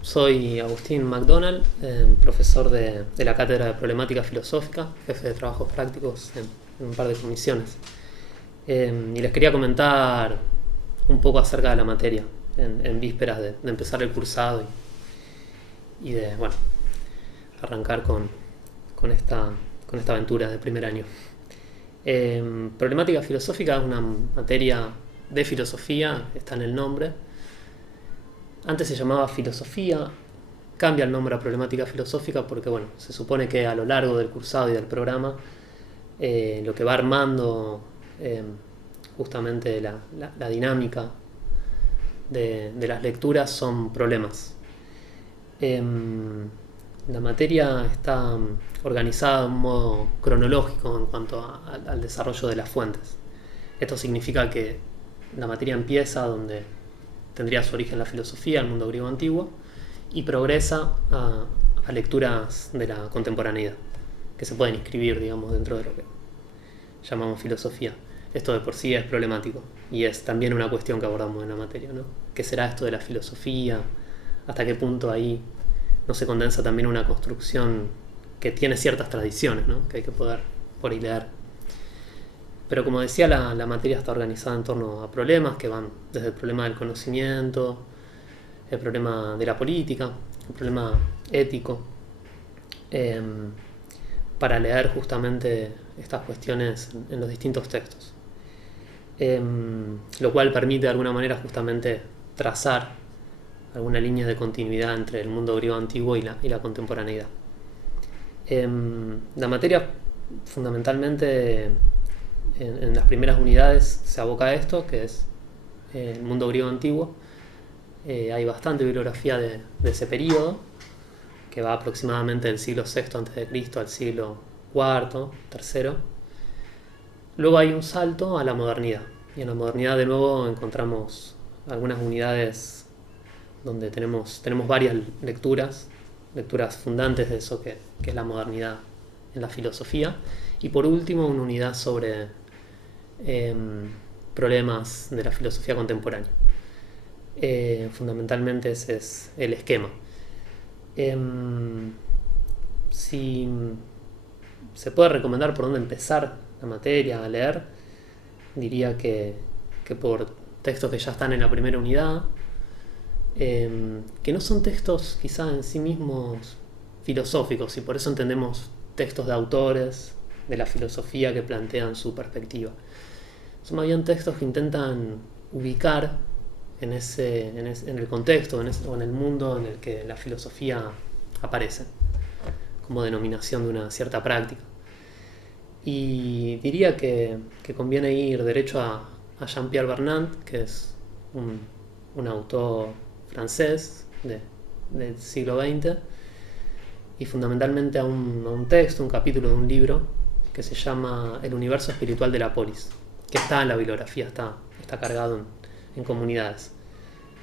Soy Agustín McDonald, profesor de la Cátedra de Problemática Filosófica, jefe de trabajos prácticos en un par de comisiones. Y les quería comentar un poco acerca de la materia, en vísperas de empezar el cursado y de arrancar con esta aventura de primer año. Problemática filosófica es una materia de filosofía, está en el nombre. Antes se llamaba filosofía, cambia el nombre a problemática filosófica porque se supone que a lo largo del cursado y del programa lo que va armando justamente la dinámica de las lecturas son problemas. La materia está organizada de un modo cronológico en cuanto al desarrollo de las fuentes. Esto significa que la materia empieza donde tendría su origen la filosofía, el mundo griego antiguo, y progresa a lecturas de la contemporaneidad, que se pueden inscribir, dentro de lo que llamamos filosofía. Esto de por sí es problemático, y es también una cuestión que abordamos en la materia, ¿no? ¿Qué será esto de la filosofía? ¿Hasta qué punto ahí no se condensa también una construcción que tiene ciertas tradiciones, ¿no? Que hay que poder por leer? Pero como decía, la materia está organizada en torno a problemas que van desde el problema del conocimiento, el problema de la política, el problema ético, para leer justamente estas cuestiones en los distintos textos. Lo cual permite de alguna manera justamente trazar alguna línea de continuidad entre el mundo griego antiguo y la contemporaneidad. La materia fundamentalmente en las primeras unidades se aboca a esto, que es el mundo griego antiguo. Hay bastante bibliografía de ese periodo, que va aproximadamente del siglo VI a.C. al siglo IV, III. Luego hay un salto a la modernidad, y en la modernidad de nuevo encontramos algunas unidades donde tenemos varias lecturas fundantes de eso que es la modernidad en la filosofía, y por último una unidad sobre problemas de la filosofía contemporánea. Fundamentalmente ese es el esquema. Si se puede recomendar por dónde empezar la materia a leer, diría que por textos que ya están en la primera unidad, que no son textos quizá en sí mismos filosóficos, y por eso entendemos textos de autores de la filosofía que plantean su perspectiva. Son más bien textos que intentan ubicar en el contexto o en el mundo en el que la filosofía aparece como denominación de una cierta práctica. Y diría que conviene ir derecho a Jean-Pierre Vernant, que es un autor francés del siglo XX, y fundamentalmente a un texto, un capítulo de un libro que se llama El universo espiritual de la polis, que está en la bibliografía, está cargado en comunidades.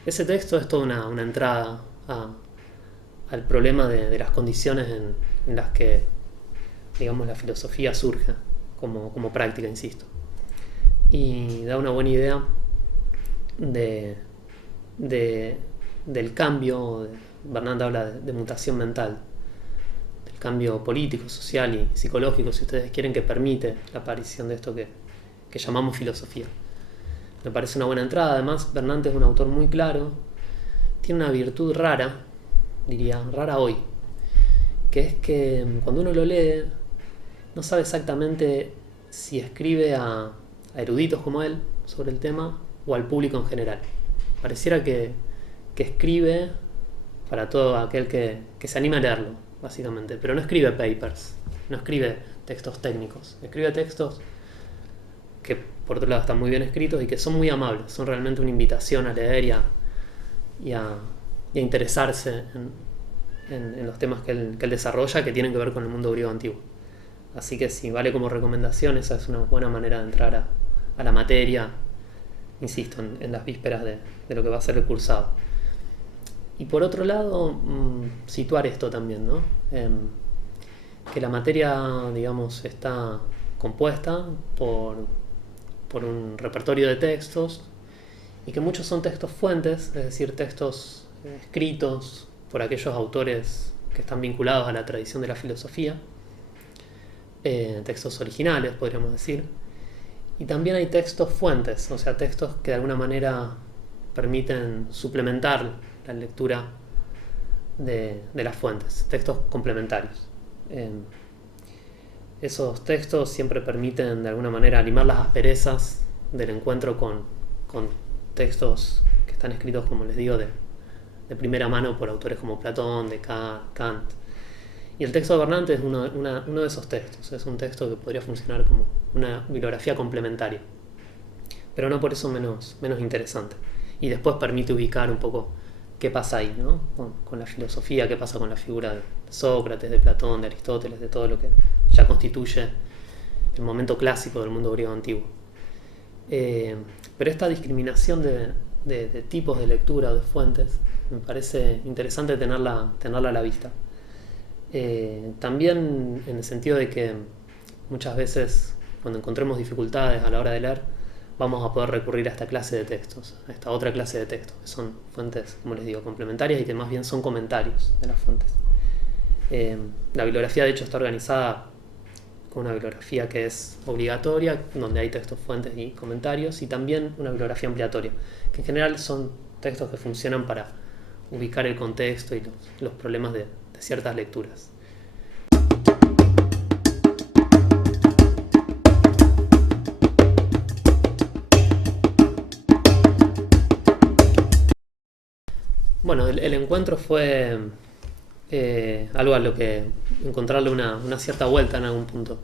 Ese texto es toda una entrada al problema de las condiciones en las que, la filosofía surge como práctica, insisto. Y da una buena idea del cambio. Vernant habla de mutación mental, del cambio político, social y psicológico, si ustedes quieren, que permite la aparición de esto que llamamos filosofía. Me parece una buena entrada. Además, Vernant es un autor muy claro, tiene una virtud rara, diría, rara hoy, que es que cuando uno lo lee no sabe exactamente si escribe a eruditos como él sobre el tema o al público en general. Pareciera que escribe para todo aquel que se anime a leerlo, básicamente, pero no escribe papers, no escribe textos técnicos, escribe textos que por otro lado están muy bien escritos y que son muy amables, son realmente una invitación a leer y a interesarse en los temas que él desarrolla, que tienen que ver con el mundo griego antiguo. Así que si vale como recomendación, esa es una buena manera de entrar a la materia, insisto, en las vísperas de lo que va a ser el cursado. Y por otro lado, situar esto también, ¿no? que la materia, digamos, está compuesta por un repertorio de textos y que muchos son textos fuentes, es decir, textos escritos por aquellos autores que están vinculados a la tradición de la filosofía, textos originales, podríamos decir, y también hay textos fuentes, o sea, textos que de alguna manera permiten suplementar la lectura de las fuentes, textos complementarios. Esos textos siempre permiten de alguna manera limar las asperezas del encuentro con textos que están escritos, como les digo, de primera mano por autores como Platón, Descartes, Kant. Y el texto de Bernat es uno de esos textos. Es un texto que podría funcionar como una bibliografía complementaria, pero no por eso menos interesante. Y después permite ubicar un poco qué pasa ahí, ¿no? Con la filosofía, qué pasa con la figura de Sócrates, de Platón, de Aristóteles, de todo lo que ya constituye el momento clásico del mundo griego antiguo. Pero esta discriminación de tipos de lectura o de fuentes me parece interesante tenerla a la vista. También en el sentido de que muchas veces cuando encontremos dificultades a la hora de leer, vamos a poder recurrir a esta clase de textos, a esta otra clase de textos, que son fuentes, como les digo, complementarias y que más bien son comentarios de las fuentes. La bibliografía de hecho está organizada con una bibliografía que es obligatoria, donde hay textos, fuentes y comentarios, y también una bibliografía ampliatoria, que en general son textos que funcionan para ubicar el contexto y los problemas de ciertas lecturas. Bueno, el encuentro fue algo a lo que encontrarle una cierta vuelta en algún punto.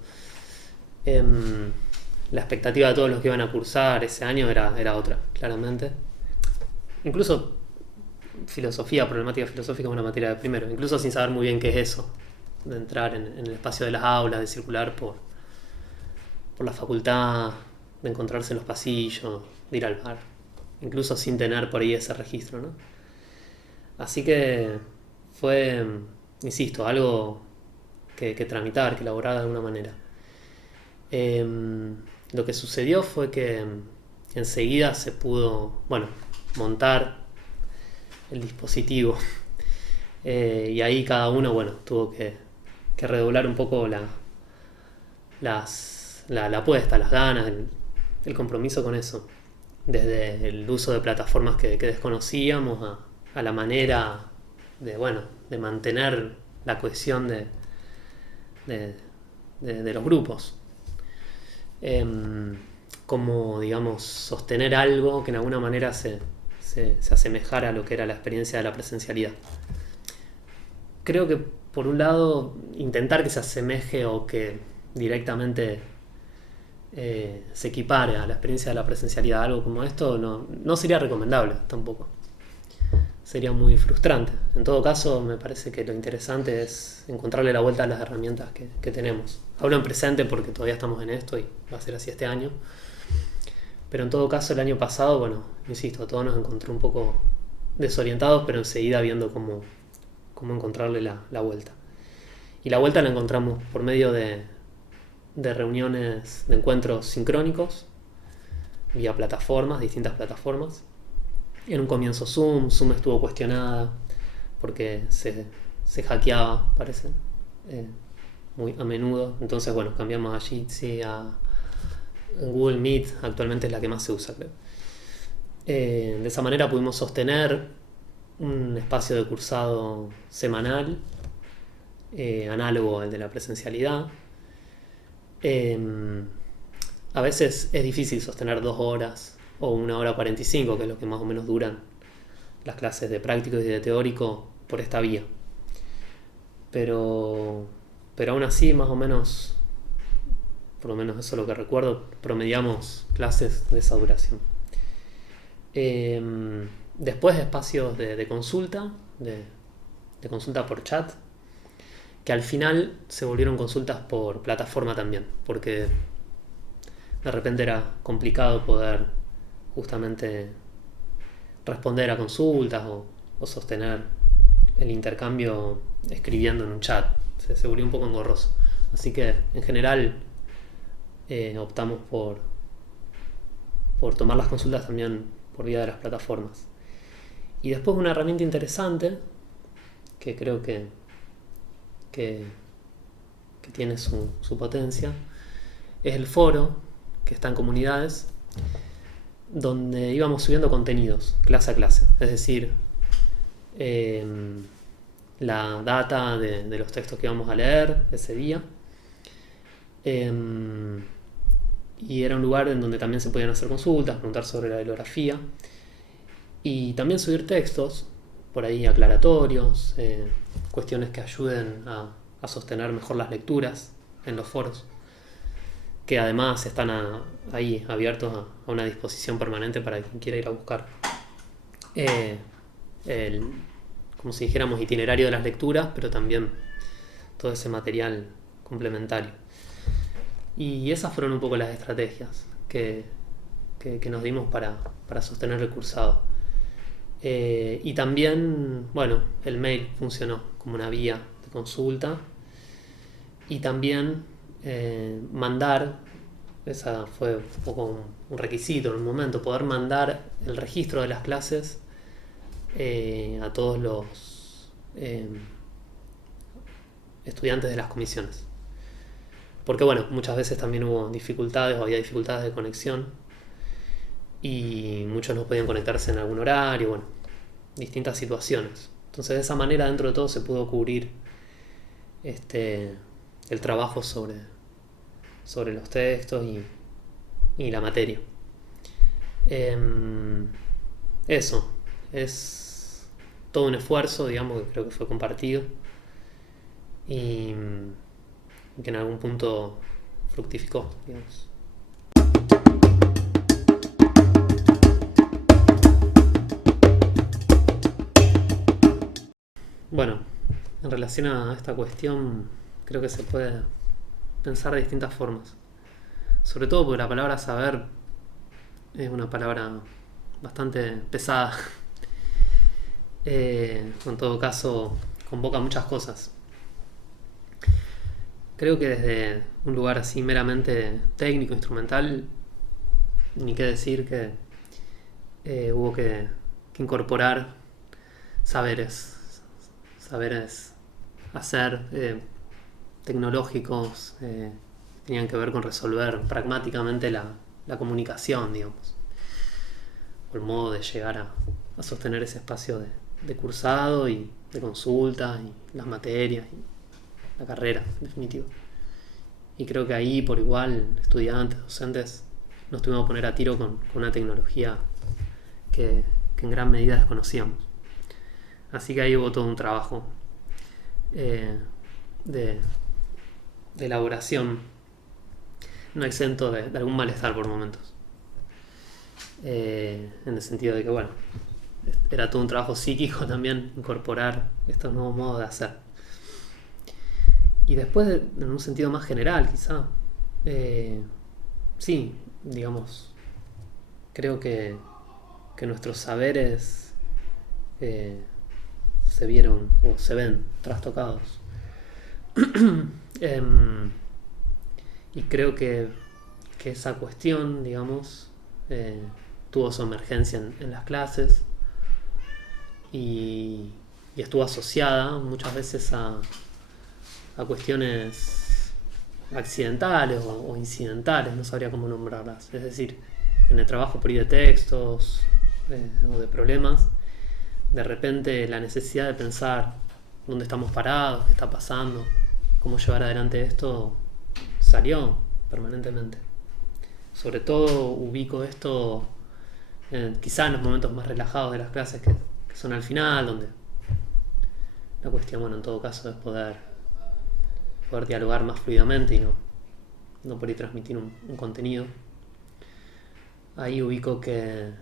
La expectativa de todos los que iban a cursar ese año era otra, claramente. Incluso filosofía, problemática filosófica es una materia de primero, incluso sin saber muy bien qué es eso, de entrar en el espacio de las aulas, de circular por la facultad, de encontrarse en los pasillos, de ir al bar, incluso sin tener por ahí ese registro, ¿no? Así que fue, insisto, algo que tramitar, que elaborar de alguna manera. Lo que sucedió fue que enseguida se pudo, montar el dispositivo. Y ahí cada uno, tuvo que redoblar un poco la apuesta, las ganas, el compromiso con eso. Desde el uso de plataformas que desconocíamos a la manera de mantener la cohesión de los grupos. Como, digamos, sostener algo que en alguna manera se asemejara a lo que era la experiencia de la presencialidad. Creo que, por un lado, intentar que se asemeje o que directamente se equipare a la experiencia de la presencialidad, algo como esto, no sería recomendable tampoco. Sería muy frustrante. En todo caso, me parece que lo interesante es encontrarle la vuelta a las herramientas que tenemos. Hablo en presente porque todavía estamos en esto y va a ser así este año. Pero en todo caso, el año pasado, insisto, todo nos encontró un poco desorientados, pero enseguida viendo cómo encontrarle la vuelta. Y la vuelta la encontramos por medio de reuniones, de encuentros sincrónicos, vía plataformas, distintas plataformas. En un comienzo Zoom estuvo cuestionada porque se hackeaba, parece, muy a menudo. Entonces, cambiamos a Jitsi, a Google Meet, actualmente es la que más se usa, creo. De esa manera pudimos sostener un espacio de cursado semanal, análogo al de la presencialidad. A veces es difícil sostener 2 horas o 1 hora 45, que es lo que más o menos duran las clases de práctico y de teórico por esta vía. Pero aún así, más o menos, por lo menos eso es lo que recuerdo, promediamos clases de esa duración. Después espacios de consulta, de consulta por chat, que al final se volvieron consultas por plataforma también, porque de repente era complicado poder justamente responder a consultas o sostener el intercambio escribiendo en un chat. Se volvió un poco engorroso. Así que en general optamos por tomar las consultas también por vía de las plataformas. Y después una herramienta interesante que creo que tiene su potencia es el foro, que está en comunidades, donde íbamos subiendo contenidos clase a clase. Es decir, la data de los textos que íbamos a leer ese día. Y era un lugar en donde también se podían hacer consultas, preguntar sobre la bibliografía y también subir textos por ahí aclaratorios, cuestiones que ayuden a sostener mejor las lecturas en los foros, que además están ahí abiertos a una disposición permanente para quien quiera ir a buscar como si dijéramos itinerario de las lecturas, pero también todo ese material complementario. Y esas fueron un poco las estrategias que nos dimos para sostener el cursado. Y también, bueno, el mail funcionó como una vía de consulta. Y también mandar, esa fue un poco un requisito en un momento, poder mandar el registro de las clases a todos los estudiantes de las comisiones. Porque bueno, muchas veces también hubo dificultades o había dificultades de conexión y muchos no podían conectarse en algún horario, bueno, distintas situaciones. Entonces de esa manera dentro de todo se pudo cubrir el trabajo sobre los textos y la materia. Eso, es todo un esfuerzo, digamos, que creo que fue compartido y que en algún punto fructificó, digamos. Bueno, en relación a esta cuestión, creo que se puede pensar de distintas formas. Sobre todo porque la palabra saber es una palabra bastante pesada. En todo caso, convoca muchas cosas. Creo que desde un lugar así meramente técnico, instrumental, ni qué decir que hubo que incorporar saberes hacer tecnológicos, tenían que ver con resolver pragmáticamente la comunicación, digamos, o el modo de llegar a sostener ese espacio de cursado y de consulta y las materias y la carrera, en definitiva. Y creo que ahí, por igual, estudiantes, docentes, nos tuvimos que poner a tiro con una tecnología que en gran medida desconocíamos. Así que ahí hubo todo un trabajo de elaboración, no exento de algún malestar por momentos. En el sentido de que, bueno, era todo un trabajo psíquico también incorporar estos nuevos modos de hacer. Y después, en un sentido más general, quizá, sí, digamos, creo que nuestros saberes se vieron o se ven trastocados. Y creo que esa cuestión, digamos, tuvo su emergencia en las clases y estuvo asociada muchas veces a cuestiones accidentales o incidentales, no sabría cómo nombrarlas. Es decir, en el trabajo por ahí de textos o de problemas, de repente la necesidad de pensar dónde estamos parados, qué está pasando, cómo llevar adelante esto, salió permanentemente. Sobre todo ubico esto quizá en los momentos más relajados de las clases que son al final, donde la cuestión, bueno, en todo caso es poder dialogar más fluidamente y no por ahí transmitir un contenido. Ahí ubico que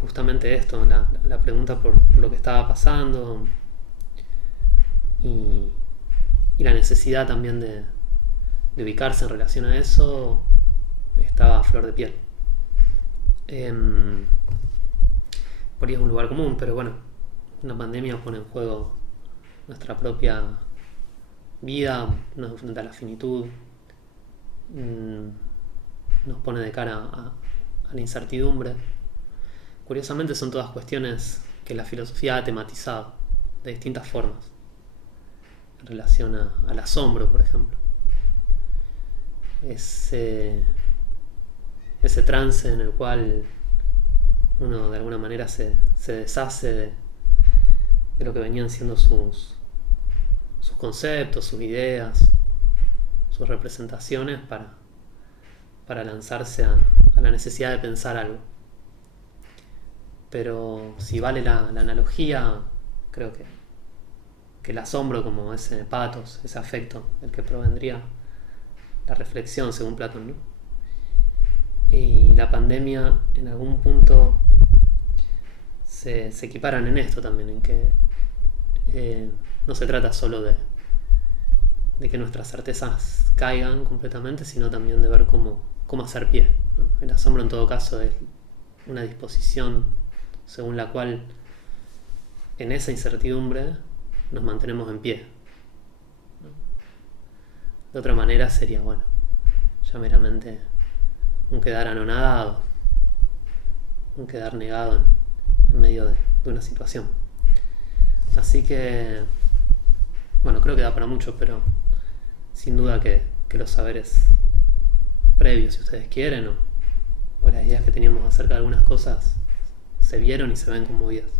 justamente esto, la pregunta por lo que estaba pasando y la necesidad también de ubicarse en relación a eso estaba a flor de piel. Por ahí es un lugar común, pero bueno, una pandemia pone en juego nuestra propia vida, nos enfrenta a la finitud, nos pone de cara a la incertidumbre. Curiosamente son todas cuestiones que la filosofía ha tematizado de distintas formas, en relación al asombro, por ejemplo. Ese trance en el cual uno de alguna manera se deshace de lo que venían siendo sus conceptos, sus ideas, sus representaciones para lanzarse a la necesidad de pensar algo. Pero si vale la analogía, creo que el asombro, como ese pathos, ese afecto del que provendría la reflexión según Platón, ¿no? Y la pandemia en algún punto se equiparan en esto también, en que no se trata solo de que nuestras certezas caigan completamente, sino también de ver cómo hacer pie, ¿no? El asombro en todo caso es una disposición según la cual en esa incertidumbre nos mantenemos en pie, ¿no? De otra manera sería, bueno, ya meramente un quedar anonadado, un quedar negado en medio de una situación. Así que, bueno, creo que da para mucho, pero sin duda que los saberes previos, si ustedes quieren, o las ideas que teníamos acerca de algunas cosas, se vieron y se ven conmovidas.